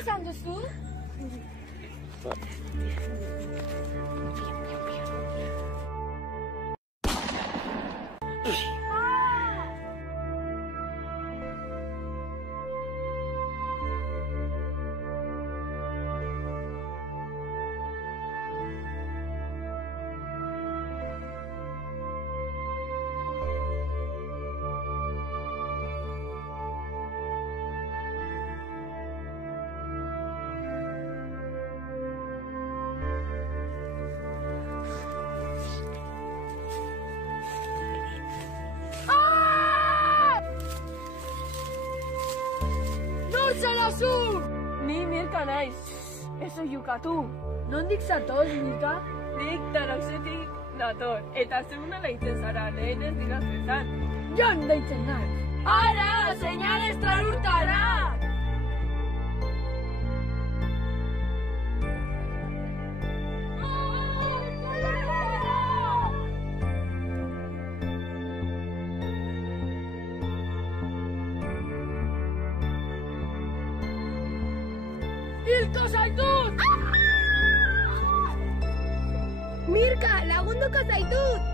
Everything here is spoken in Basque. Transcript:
esan duzu? Zara zu! Ni Mirka naiz, ez oiukatu. Nondik zatoz, Mirka? Nik Taroxetik nator, eta zeunala itzen zara, lehen ez dira zezan. Jon deitzen naiz. Ara, señales tralurtara! Hilko zaitut! Mirka, lagunduko zaitut!